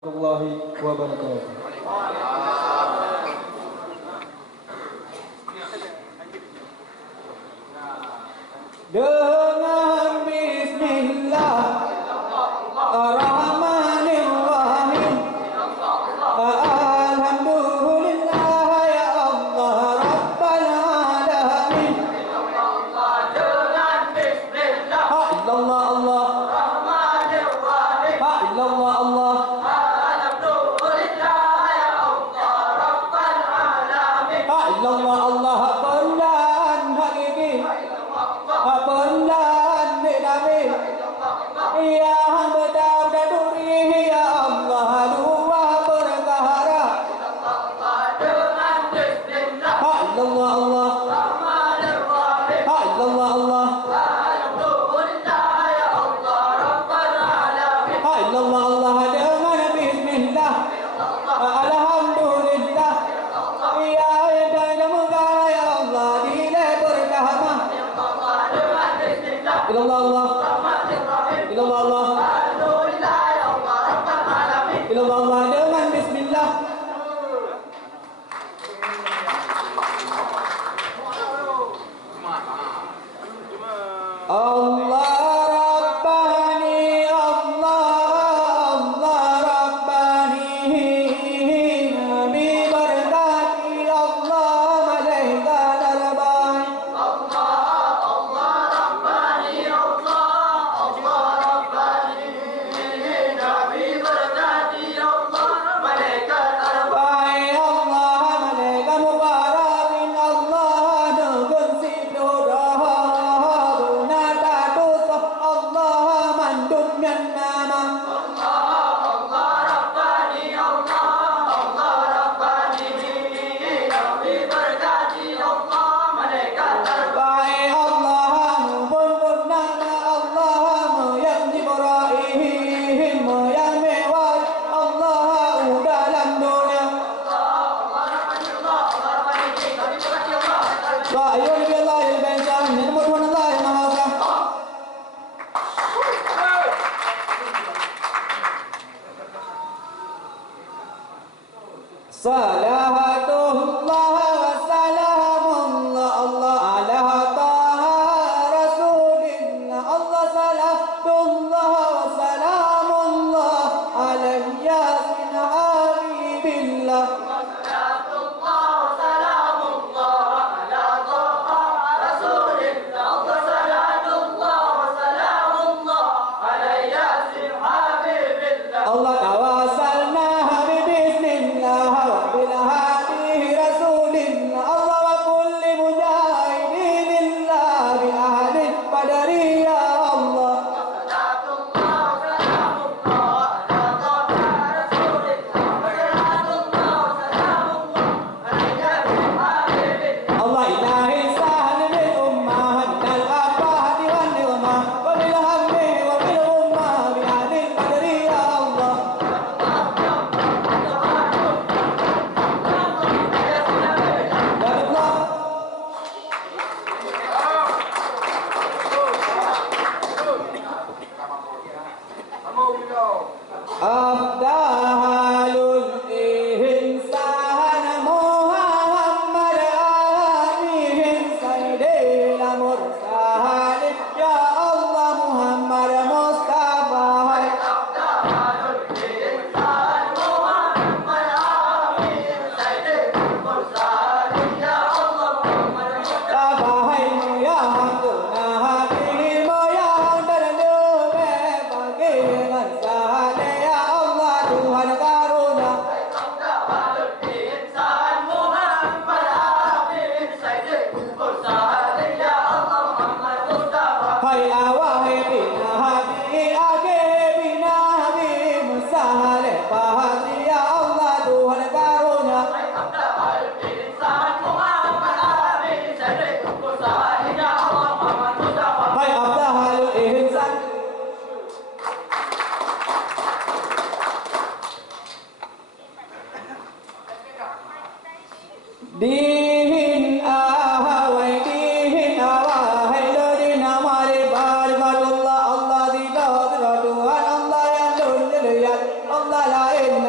warahmatullahi wabarakatuh. Dengan Bismillahirrahmanirrahim. Alhamdulillah ya Allah Rabbal alamin. Dengan Bismillah Allah Allah Rahmanirrahim. Allah Allah. Alhamdulillah ya Allah Rabbal alamin. Allah Allah pelan hakiki. Pelan dinabi. Yang benar-benar duri ya Allah dua perkara. Dengan Bismillah Allah Allah Rahmanirrahim. Allah Allah Alhamdulillah ya Allah Rabbal alamin. Allah Allah dengan Bismillah. Alhamdulillah. Ya semoga ya Allah dile berkahama. Dengan Bismillah Allah Rahmanirrahim. Allah Alhamdulillah ya Allah Rabbal alamin. Allah dengan Bismillah. Allah Rabbani Allah Rabbani Nabi berkati Allah malaikat terbang. Rabbani Allah Rabbani Nabi berkati Allah malaikat Baik Allah malaikat mubarakin Allah dengan sidurah bunata tutup Allah mandumyan nama. Rabbani Allah Rabbani Nabi berkati Allah malaikat Baik Allah mumpun nama Allah yang Ibrahim yang mewah Allah dalam dunia. Wa ayyuhal billahi al-bansan nomor Allah yang maha esa. Salatullah wa salamullah Allah ala taha rasulillah Allah salatullah wa salamullah ala yasin habibillah. Allah tawassalna bi bismillah wa bil hadi rasulillah Allah wa kulli mujahidin lillah bi ahli qadari ya Allah. Allah ilahi sahli bil ummah minal afati wan ni'mah wa bil hamdi wa bil ummah bi ahli qadari ya Allah. Ya Allah. Afdalul ihsan Muhammad alihin sayyidil mursalin ya Allah Muhammad Mustafa. Tabahimu yang tunahimu yang terlebih bagi sahada ya Allah Tuhan karunia. Hai awahai bina hati age bina hati musahale pahati ya Allah Tuhan karunia. Hai abdahal ihsan. Dihin ahawai dihin awahai ladin amari barikatullah Allah tidak Tuhan Allah yang dulu lihat Allah lain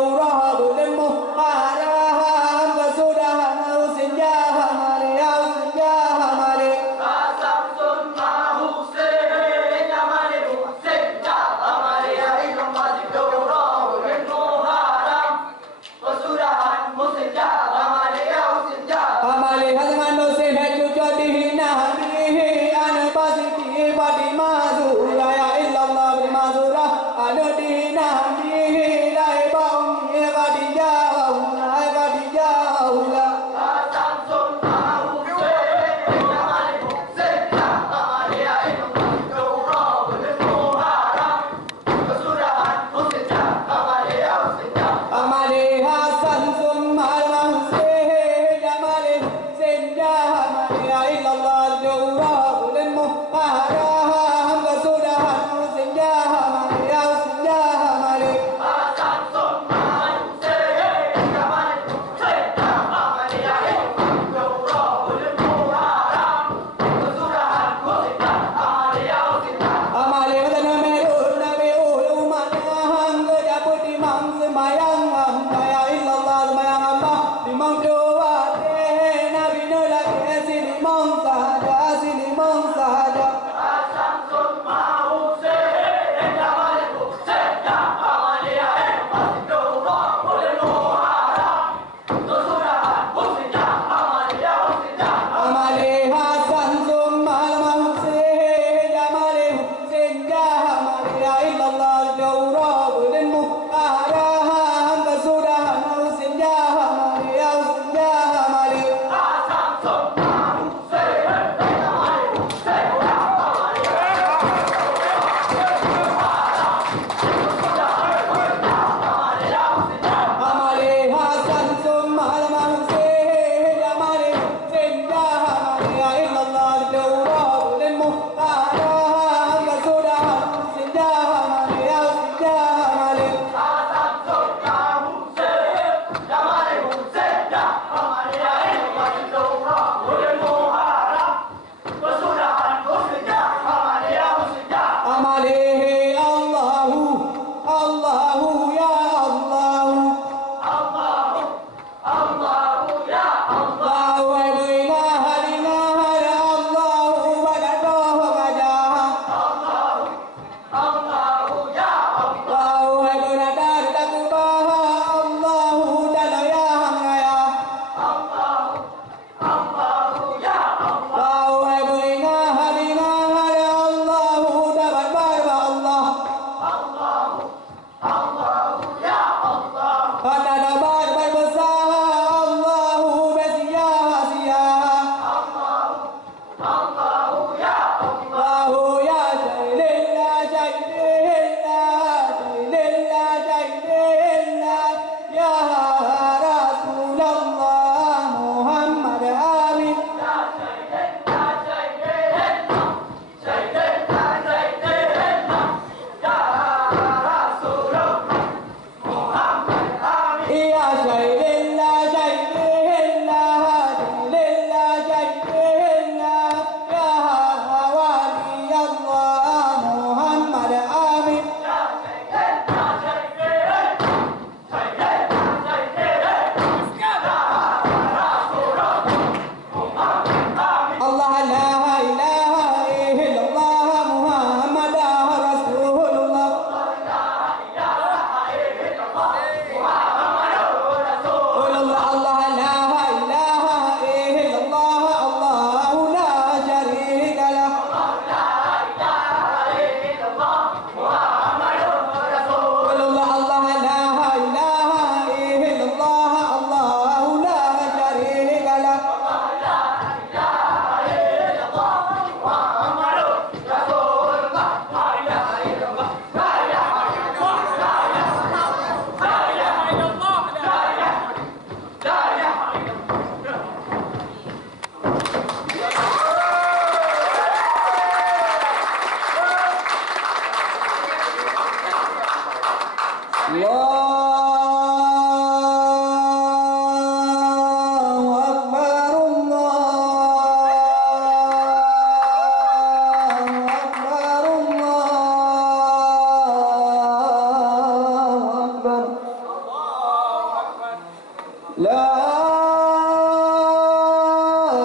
daurah boleh muharram Sudah mau senja hamare au senja hamare Asam sunnah Hussein Hamaरे Hussein जा हमारे आई नमाज दौरा है मुहर्रम वसुरान मुसजा हमारे आओ सिंजा Hamale hazman no se hetu jadi nabi an pasiti badi mazura ya illallah bil mazura anu di nabi lai baum ye لا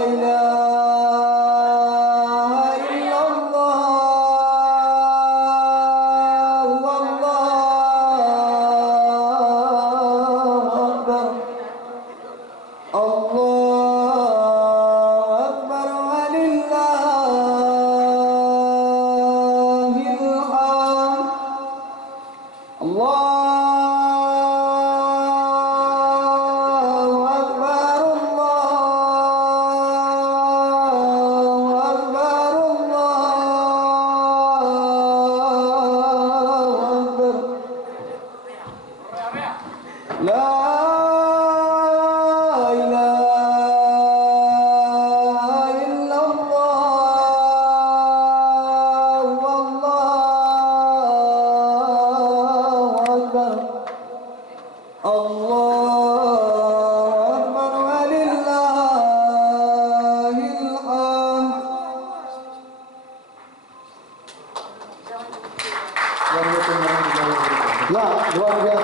إله إلا الله والله أكبر الله أكبر ولله الحمد الله أكبر الله أكبر الله أكبر لا إله إلا الله والله أكبر الله أكبر ولله الحمد. Ya, luar biasa.